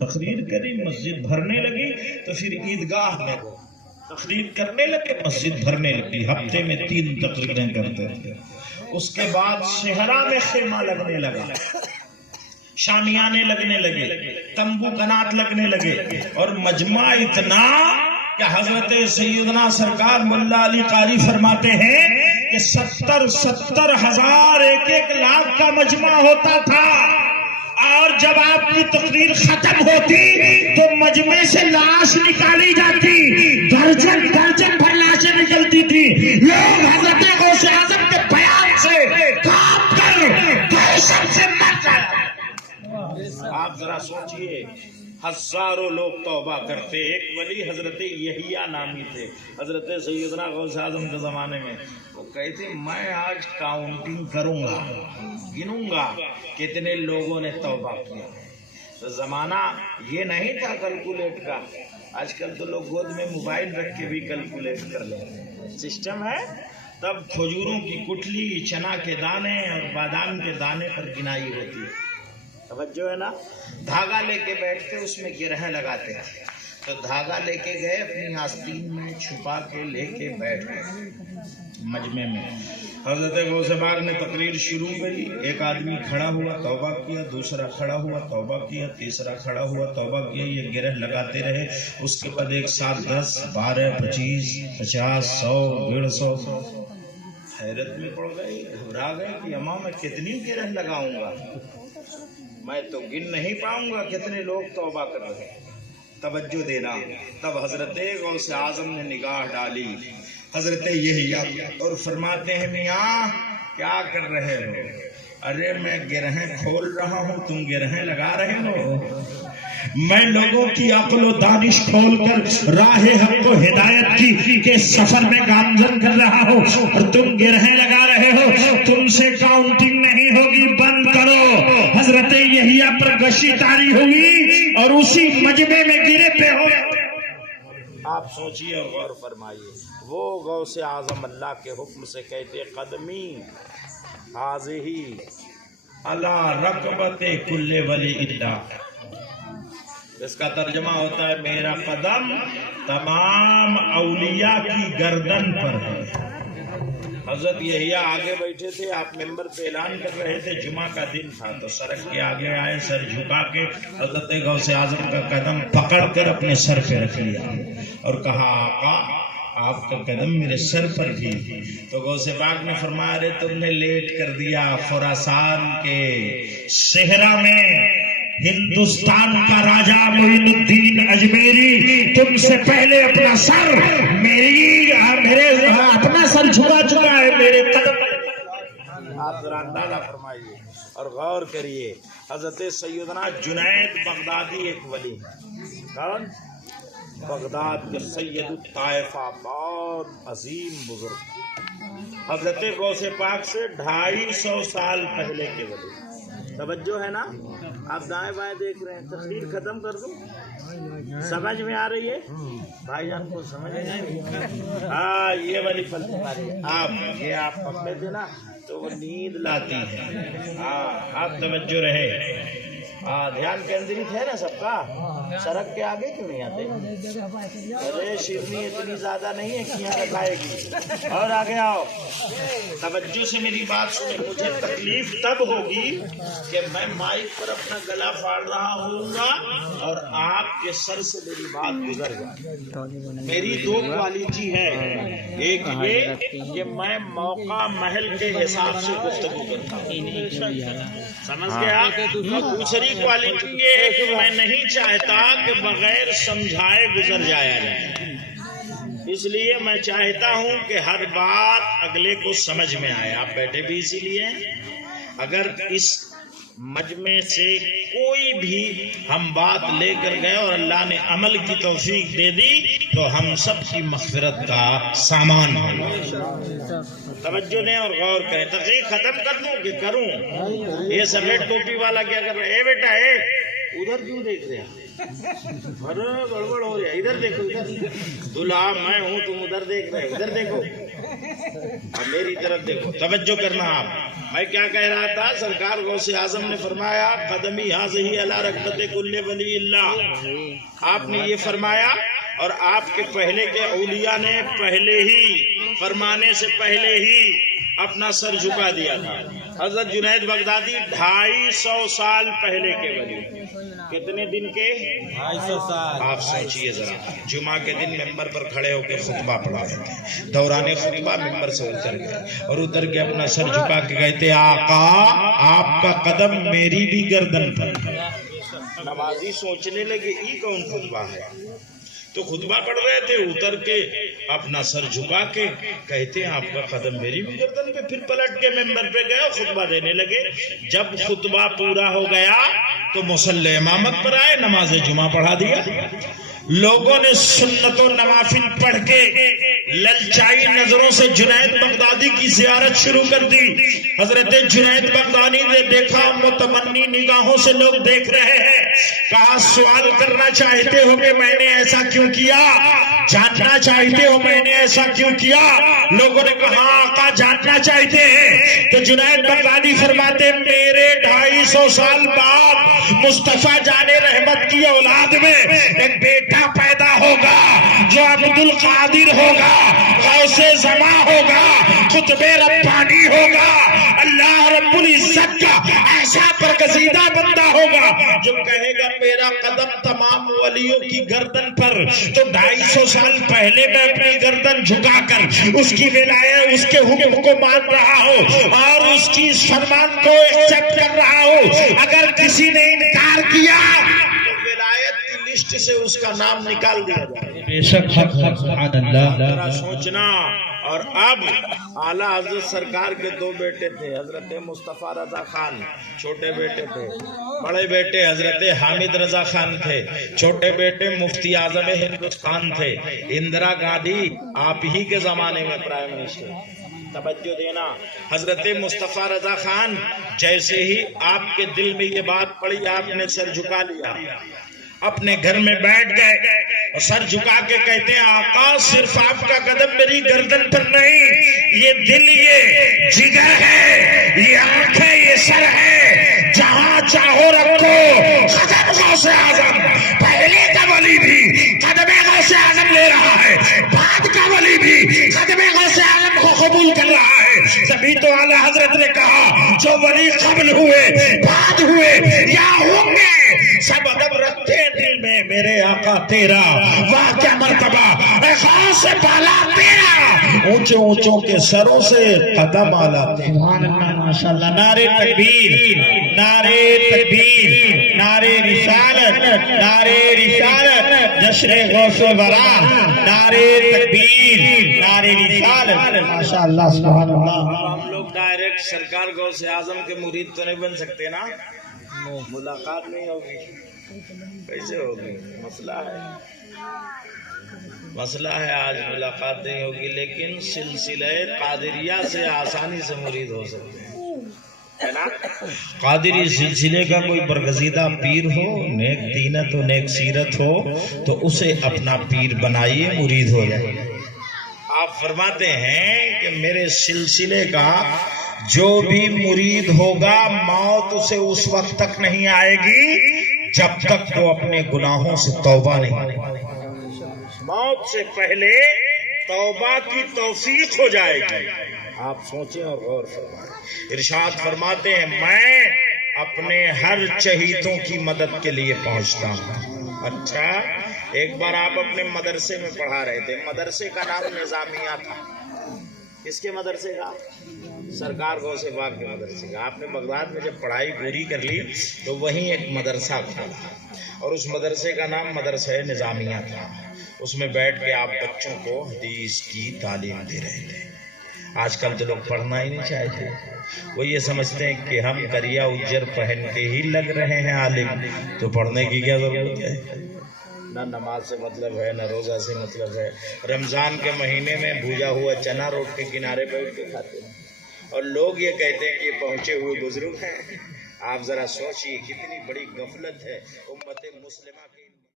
تقریر کری مسجد بھرنے لگی، تو پھر عیدگاہ میں وہ تقریر کرنے لگے، مسجد بھرنے لگی، ہفتے میں 3 تقریریں کرتے تھے۔ اس کے بعد صحرا میں خیمہ لگنے لگا، شامیانے لگنے لگے، تمبو کنات لگنے لگے، اور مجمع اتنا کہ حضرت سیدنا سرکار ملا علی قاری فرماتے ہیں کہ 70 ہزار 1 لاکھ کا مجمع ہوتا تھا، اور جب آپ کی تقریر ختم ہوتی تو مجمع سے لاش نکالی جاتی، درجن بھر لاشیں نکلتی تھی، لوگ حضرت غوث اعظم کے بیان سے کانپ کر دہشت سے مر جاتے۔ آپ ذرا سوچئے، ہزاروں لوگ توبہ کرتے، ایک ولی حضرت یحییٰ نامی تھے، حضرت سیدنا غوث اعظم کے زمانے میں، وہ کہتے میں آج کاؤنٹنگ کروں گا، گنوں گا کتنے لوگوں نے توبہ کیا۔ تو زمانہ یہ نہیں تھا کیلکولیٹ کا، آج کل تو لوگ گود میں موبائل رکھ کے بھی کیلکولیٹ کر لیتے ہیں، سسٹم ہے۔ تب کھجوروں کی گٹھلی، چنا کے دانے اور بادام کے دانے پر گنائی ہوتی ہے، توجہ ہے نا۔ دھاگا لے کے بیٹھتے، اس میں گرہیں لگاتے ہیں، تو دھاگا لے کے گئے اپنی آستین میں چھپا کے لے کے بیٹھ گئے مجمع میں۔ حضرت غوث پاک نے تقریر شروع کری، ایک آدمی کھڑا ہوا توبہ کیا، دوسرا کھڑا ہوا توبہ کیا، تیسرا کھڑا ہوا توبہ کیا، یہ گرہ لگاتے رہے۔ اس کے بعد 1 7 10 12 25 50 100 150 حیرت میں پڑ گئے، گھبرا گئے کہ امام میں کتنی گرہ لگاؤں گا، میں تو گن نہیں پاؤں گا کتنے لوگ توبہ کر رہے ہیں۔ توجہ دینا، تب حضرت غوث اعظم نے نگاہ ڈالی حضرت یحییٰ اور فرماتے ہیں میاں کیا کر رہے ہو؟ ارے میں گرہیں کھول رہا ہوں، تم گرہیں لگا رہے ہو؟ میں لوگوں کی عقل و دانش کھول کر راہ حق و ہدایت کی کے سفر میں گامزن کر رہا ہوں، اور تم گرہیں لگا رہے ہو، تم سے کاؤنٹنگ نہیں ہوگی، بند کرو۔ حضرت یحییٰ پر غشی طاری ہوئی اور اسی مجمع میں گرے پہ ہو۔ آپ سوچئے اور غور فرمائیے، وہ غوث اعظم اللہ کے حکم سے کہتے قدمی حاضی علی رقبت کل ولی اللہ، اس کا ترجمہ ہوتا ہے میرا قدم تمام اولیاء کی گردن پر ہے۔ حضرت یحییٰ آگے بیٹھے تھے، آپ ممبر پہ اعلان کر رہے تھے، جمعہ کا دن تھا، تو سرک کے آگے آئے، سر جھکا کے حضرت غوث اعظم کا قدم پکڑ کر اپنے سر پہ رکھ لیا اور کہا آقا آپ کا قدم میرے سر پر بھی۔ تو غوث پاک نے فرمایا ارے تم نے لیٹ کر دیا، خراسان کے صحرا میں ہندوستان کا راجہ معین الدین اجمیری تم سے پہلے اپنا سر میرے اپنا سر جھکا چکا ہے میرے قدم۔ آپ ذرا اندازہ فرمائیے اور غور کریے، حضرت سیدنا جنید بغدادی ایک ولی، کون؟ بغداد کے سید الطائفہ، بہت عظیم بزرگ، حضرت غوث پاک سے 250 سال پہلے کے ولی۔ توجہ ہے نا؟ آپ دائیں بائیں دیکھ رہے ہیں، تقریر ختم کر دوں، سمجھ میں آ رہی ہے؟ بھائی جان کو سمجھ نہیں؟ ہاں یہ والی آپ یہ آپ پکڑے تھے نا تو وہ نیند لاتی ہے۔ ہاں آپ توجہ رہے، ہاں دھیان کیندرت ہے نا سب کا۔ سڑک کے آگے کیوں نہیں آتے؟ ارے شیرنی اتنی زیادہ نہیں ہے کہ یہاں لگائے گی، اور آگے آؤ، توجہ سے میری بات سنیں۔ مجھے تکلیف تب ہوگی کہ میں مائک پر اپنا گلا پھاڑ رہا ہوں گا اور آپ کے سر سے میری بات گزر جائے۔ میری 2 کوالٹی ہے، ایک یہ کہ میں موقع محل کے حساب سے گفتگو کرتا ہوں، سمجھ گیا؟ دوسری کوالٹی یہ ہے کہ میں نہیں چاہتا کہ بغیر سمجھائے گزر جایا جائے، اس لیے میں چاہتا ہوں کہ ہر بات اگلے کو سمجھ میں آئے۔ آپ بیٹھے بھی اسی لیے، اگر اس مجمع سے کوئی بھی ہم بات لے کر گئے اور اللہ نے عمل کی توفیق دے دی تو ہم سب کی مغفرت کا سامان ہوگا۔ توجہ دیں اور غور کریں۔ تقریر ختم کر دوں کہ کروں؟ یہ سفید ٹوپی والا کیا کر رہا ہے؟ اے بیٹا اے ادھر کیوں دیکھ رہے ہیں؟ ارے گڑبڑ ہو رہی ہے، ادھر دیکھو، ادھر دلہا میں ہوں، تم ادھر دیکھ رہے، ادھر دیکھو، اب میری طرف دیکھو، توجہ کرنا آپ۔ میں کیا کہہ رہا تھا؟ سرکار غوث اعظم نے فرمایا قدمی حاضی علی رکبت کل ولی اللہ، آپ نے یہ فرمایا، اور آپ کے پہلے کے اولیاء نے پہلے ہی فرمانے سے پہلے ہی اپنا سر جھکا دیا تھا۔ حضرت جنید بغدادی 250 سال پہلے کے ولی، کتنے دن کے؟ 250 سال۔ آپ سوچئے ذرا، جمعہ کے دن ممبر پر کھڑے ہو کے خطبہ پڑھا رہے تھے، دوران خطبہ ممبر سے اتر گئے اور اتر کے اپنا سر جھکا کے کہتے آقا آپ کا قدم میری بھی گردن پر۔ نمازی سوچنے لگے یہ کون خطبہ ہے؟ تو خطبہ پڑھ رہے تھے، اتر کے اپنا سر جھکا کے کہتے ہیں آپ کا قدم میری بھی گردن پہ، پھر پلٹ کے ممبر پہ گئے اور خطبہ دینے لگے۔ جب خطبہ پورا ہو گیا تو مصلی امامت پر آئے، نماز جمعہ پڑھا دیا۔ لوگوں نے سنت و نوافل پڑھ کے للچائی نظروں سے جنید بغدادی کی زیارت شروع کر دی۔ حضرت جنید بغدادی نے دیکھا متمنی نگاہوں سے لوگ دیکھ رہے ہیں، کہا سوال کرنا چاہتے ہو کہ میں نے ایسا کیوں کیا؟ جاننا چاہتے ہو میں نے ایسا کیوں کیا؟ لوگوں نے کہا آقا جاننا چاہتے ہیں۔ تو جنید بغدادی فرماتے میرے 250 سال بعد مصطفیٰ جان رحمت کی اولاد میں ایک بیٹا پیدا ہوگا جو عبد القادر ہوگا، غوث زماں ہوگا، قطب ربانی ہوگا، اللہ رب العزت کا ایسا برگزیدہ بندہ ہوگا جو کہے گا میرا قدم تمام ولیوں کی گردن پر۔ تو 250 سال پہلے میں اپنی گردن جھکا کر اس کی ولایت، اس کے حکم کو مان رہا ہوں اور اس کی اس فرمان کو ایکسپٹ کر رہا ہوں۔ اگر کسی نے انکار کیا تو ولایت کی لسٹ سے اس کا نام نکال دیا جائے۔ بے شک حق ہے، سبحان اللہ۔ ذرا سوچنا۔ اور اب اعلیٰ حضرت سرکار کے 2 بیٹے تھے، حضرت مصطفیٰ رضا خان چھوٹے بیٹے تھے، بڑے بیٹے حضرت حامد رضا خان تھے، چھوٹے بیٹے مفتی اعظم ہندوستان تھے، اندرا گاندھی آپ ہی کے زمانے میں پرائم منسٹر۔ توجہ دینا، حضرت مصطفیٰ رضا خان جیسے ہی آپ کے دل میں یہ بات پڑی آپ نے سر جھکا لیا، اپنے گھر میں بیٹھ گئے اور سر جھکا کے کہتے ہیں آقا صرف آپ کا قدم میری گردن پر نہیں، یہ دل، یہ جگر ہے، یہ آنکھ ہے، یہ سر ہے، جہاں چاہو رکھو قدم غوث اعظم۔ پہلے کا ولی بھی قدم غوث اعظم لے رہا ہے، بعد کا ولی بھی قدم غوث اعظم کو قبول کر رہا ہے۔ تبھی تو اعلیٰ حضرت نے کہا جو ولی قبل ہوئے، بعد ہوئے یا ہوں گے، سب ادب رکھتے ہیں دل میں میرے آقا تیرا، واہ کیا مرتبہ اے غوث بالا تیرا، اونچے اونچوں کے سروں سے قدم آلا۔ سبحان اللہ، ماشاءاللہ۔ نعرہ تکبیر، نعرہ تکبیر، نعرہ رسالت، نعرہ رسالت، جشن غوث الورا، نعرہ تکبیر، نعرہ رسالت، ماشاءاللہ، سبحان اللہ۔ ہم لوگ ڈائریکٹ سرکار غوث اعظم کے مرید تو نہیں بن سکتے نا، ملاقات نہیں ہوگی، کیسے ہوگی؟ مسئلہ ہے آج ملاقات نہیں ہوگی، لیکن سلسلہ قادریہ سے آسانی سے مرید ہو سکتے ہیں نا۔ قادری سلسلے کا کوئی برگزیدہ پیر ہو، نیک دینت و نیک سیرت ہو تو اسے اپنا پیر بنائیے، مرید ہو جائے۔ آپ فرماتے ہیں کہ میرے سلسلے کا جو بھی مرید ہوگا موت اسے اس وقت تک نہیں آئے گی جب تک وہ اپنے گناہوں سے توبہ نہیں کرے۔ موت سے پہلے توبہ کی توفیق ہو جائے گی۔ آپ سوچیں اور غور فرمائیں۔ ارشاد فرماتے ہیں میں اپنے ہر چہیتوں کی مدد کے لیے پہنچتا ہوں۔ اچھا، ایک بار آپ اپنے مدرسے میں پڑھا رہے تھے، مدرسے کا نام نظامیہ تھا۔ کس کے مدرسے کا؟ سرکار غوث پاک کے مدرسے کا۔ آپ نے بغداد میں جب پڑھائی پوری کر لی تو وہیں ایک مدرسہ کھولا اور اس مدرسے کا نام مدرسہ نظامیہ تھا۔ اس میں بیٹھ کے آپ بچوں کو حدیث کی تعلیم دے رہے تھے۔ آج کل تو لوگ پڑھنا ہی نہیں چاہتے، وہ یہ سمجھتے ہیں کہ ہم کریا اجر پہن کے ہی لگ رہے ہیں عالم، تو پڑھنے کی کیا ضرورت ہے؟ نہ نماز سے مطلب ہے، نہ روزہ سے مطلب ہے۔ رمضان کے مہینے میں بھوجا ہوا چنا روڈ کے کنارے بیٹھ کے کھاتے ہیں اور لوگ یہ کہتے ہیں کہ یہ پہنچے ہوئے بزرگ ہیں، آپ ذرا سوچیے کتنی بڑی غفلت ہے امت مسلمہ کی